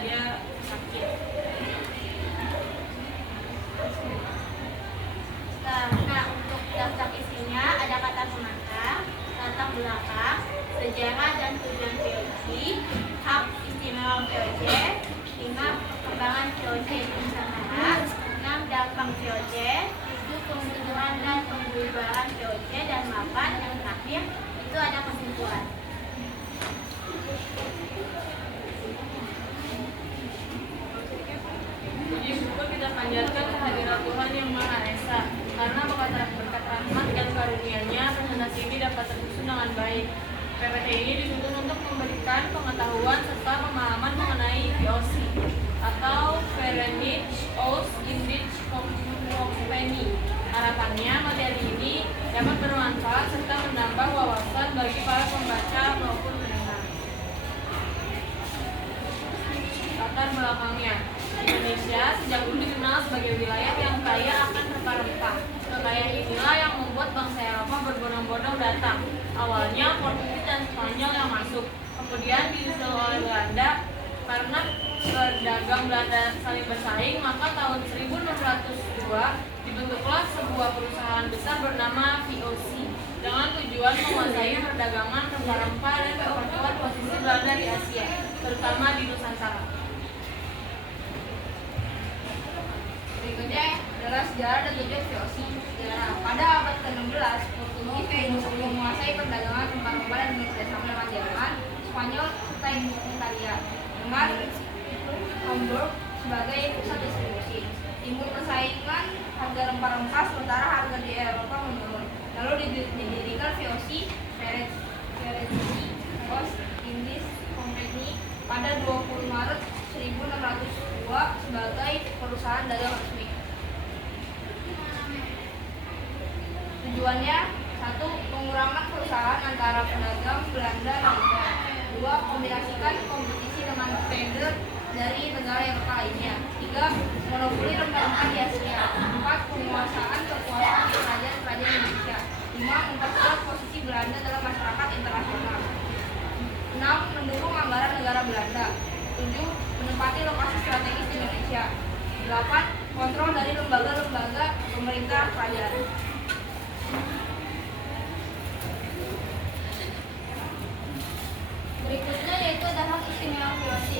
dia sakit. Nah, untuk daftar isinya ada kata pengantar, latar belakang, sejarah dan tujuan VOC, hak istimewa VOC, 5 perkembangan VOC di Nusantara, 6 dampak VOC, 7 pembentukan dan pembubaran VOC, dan 8 yang terakhir itu ada kesimpulan. Puji syukur kita panjatkan kehadirat Tuhan Yang Maha Esa, karena berkat rahmat dan karunia-Nya presentasi ini dapat tersusun dengan baik. PPT ini dituntut untuk memberikan pengetahuan serta pemahaman mengenai VOC atau Verenigd Oost-Indisch Compagnie. Harapannya materi ini dapat bermanfaat serta menambah wawasan bagi para pembaca maupun pendengar. Latar belakangnya, Indonesia sejak dulu dikenal sebagai wilayah yang kaya akan rempah-rempah. Kekayaan inilah yang membuat bangsa Eropa berbondong-bondong datang. Awalnya Portugis dan Spanyol yang masuk, kemudian disusul oleh Belanda. Karena pedagang Belanda saling bersaing, maka tahun 1602 dibentuklah sebuah perusahaan besar bernama VOC dengan tujuan menguasai perdagangan rempah-rempah dan memperkuat posisi Belanda di Asia, terutama di Nusantara. Berikutnya adalah sejarah dan tujuan VOC. Sejarah. Pada abad ke-16, Portugis menguasai perdagangan rempah-rempah dan bekerjasama dengan Jerman, Spanyol, serta Italia dengan Hamburg sebagai pusat distribusi. Timbul persaingan harga rempah-rempah sementara harga di Eropa menurun. Lalu didirikan VOC, Verenigd Oost-Indisch Compagnie pada 20 Maret 1602 sebagai perusahaan dagang resmi. Tujuannya: 1. Pengurangan perusahaan antara pedagang Belanda dan India. 2. Kombinasikan kompetisi dengan trader dari negara Eropa lainnya. 3. Monopoli rempah-rempah di Asia. 4. Penguasaan kekuasaan kerajaan Indonesia. 5. Memperkuat posisi Belanda dalam masyarakat internasional. 6. Mendukung anggaran negara Belanda. 7. Menempati lokasi strategis di Indonesia. 8. Kontrol dari lembaga-lembaga pemerintah kerajaan. Berikutnya yaitu ada hak istimewa VOC.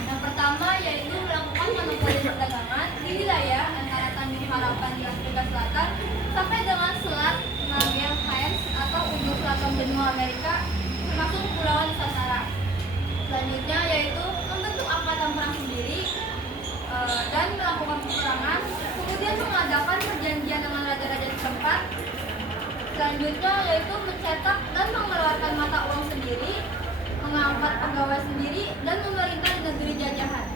Yang pertama yaitu melakukan monopoli perdagangan di wilayah antara Tanjung Harapan di Afrika Selatan sampai dengan Selat Namiang Cairns atau ujung selatan benua Amerika termasuk Kepulauan Nusantara. Selanjutnya yaitu membentuk angkatan perang sendiri dan melakukan peperangan, kemudian mengadakan perjanjian dengan raja-raja setempat. Selanjutnya yaitu mencetak dan mengeluarkan mata uang sendiri, mengangkat pegawai sendiri, dan memerintah di negeri jajahan.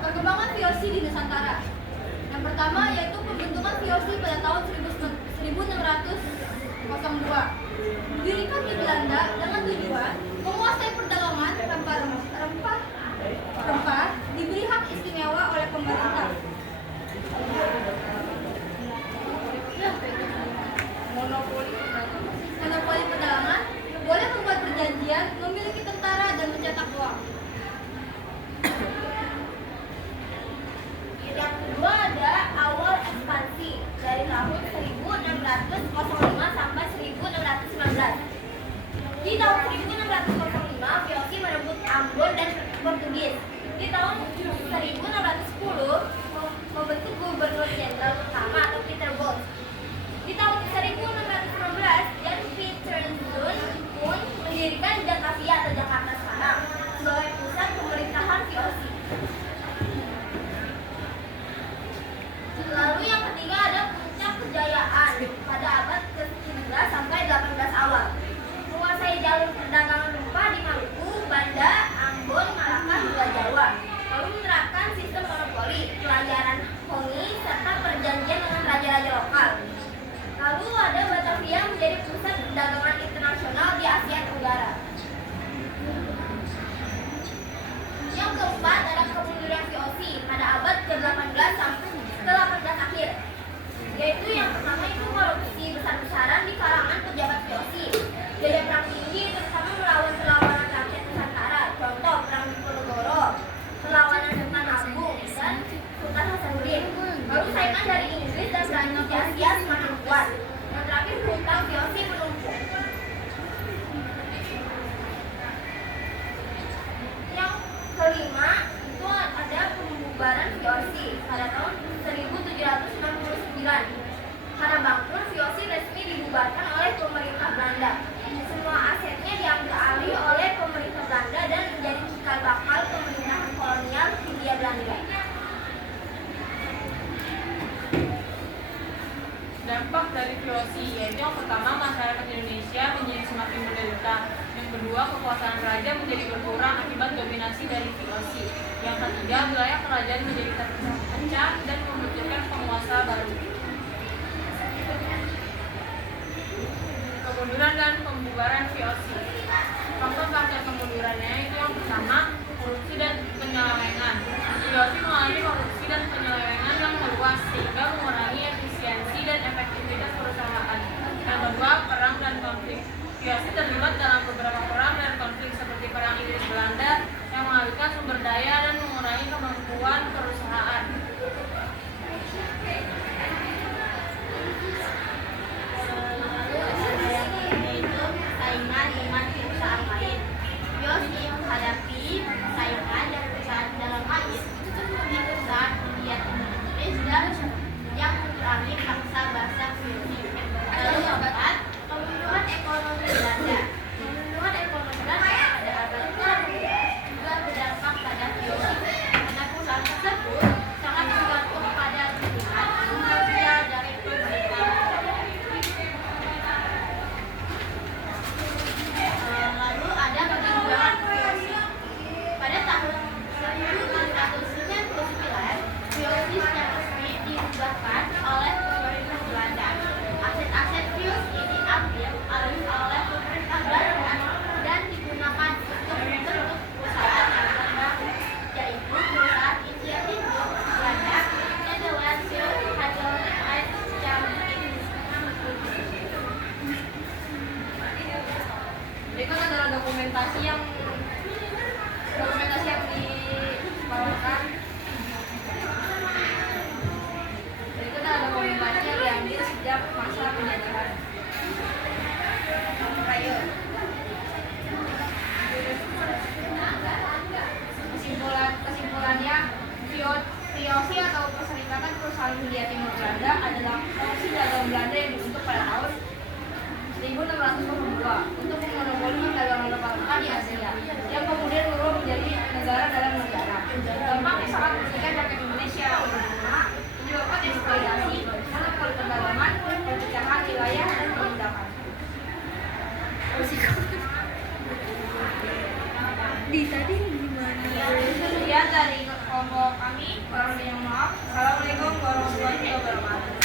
Perkembangan VOC di Nusantara. Yang pertama yaitu pembentukan VOC pada tahun 1602. Didirikan di Belanda dengan tujuan menguasai perdagangan rempah diberi hak istimewa oleh pemerintah. Monopoli perdagangan boleh membuat perjanjian, memiliki tentara, dan mencetak uang. Yang kedua ada awal ekspansi dari tahun 1605 sampai 1619. Di tahun 1605 VOC merebut Ambon dan Portugis. Di tahun 1610 membentuk gubernur jenderal pertama atau Peter Bos. Di tahun 1615 Jan Pieterszoon pun mendirikan Batavia atau Jakarta sekarang sebagai pusat pemerintahan VOC. Lalu yang ketiga ada puncak kejayaan pada abad ke-17 sampai 18 awal. Menguasai jalur perdagangan rempah di Maluku, Banda, Ambon, Malaka, hingga Jawa. Lalu menerapkan sistem monopoli, pelajaran hongi, serta perjanjian dengan raja-raja lokal. Lalu kedua, kekuasaan raja menjadi berkurang akibat dominasi dari VOC. Yang ketiga, wilayah kerajaan menjadi terpecah dan memunculkan penguasa baru. Kemunduran dan pembubaran VOC. Faktor-faktor kemundurannya itu yang pertama, korupsi dan penyelewengan. VOC mengalami korupsi dan penyelewengan yang meluas sehingga mengurangi efisiensi dan efektivitas perusahaan. Yang kedua, perang dan konflik. VOC terlibat dalam beberapa perang dan konflik seperti perang Inggris Belanda yang menghabiskan sumber daya dan mengurangi kemampuan perusahaan. Yaitu saingan dengan perusahaan lain. VOC menghadapi saingan dari perusahaan lain seperti perusahaan India Inggris dan yang mengurangi paksa bahasa VOC. Lalu keempat, kemunduran ekonomi Belanda. Kemunduran ekonomi Belanda pada abad ke-15 juga berdampak pada VOC. Karena perusahaan tersebut sangat bergantung pada dukungan finansial dari pemerintah. Lalu ada perkembangan VOC. Pada tahun 1699, VOC secara resmi diubahkan oleh pemerintah Belanda. Aset-aset VOC diambil alih oleh pemerintah Belanda dan digunakan untuk membentuk perusahaan yang baru, yaitu perusahaan India Indo Belanda, Netherlands, Hydrolyte yang Berikut adalah dokumentasi yang disebarkan. Berikut adalah dokumentasi yang diambil sejak masa penjajahan. Kesimpulannya, VOC atau Perserikatan Perusahaan Hindia Timur Belanda adalah fungsi dagang Belanda yang dibentuk pada tahun 1642 untuk memonopoli perdagangan rempah-rempah di Asia, yang kemudian berubah menjadi negara dalam negara. Dampaknya sangat merugikan rakyat Indonesia karena menyebabkan eksploitasi, monopoli perdagangan, perpecahan wilayah dan penindakan. Sekian dari kelompok kami, kurang lebihnya maaf. Assalamualaikum warahmatullahi wabarakatuh.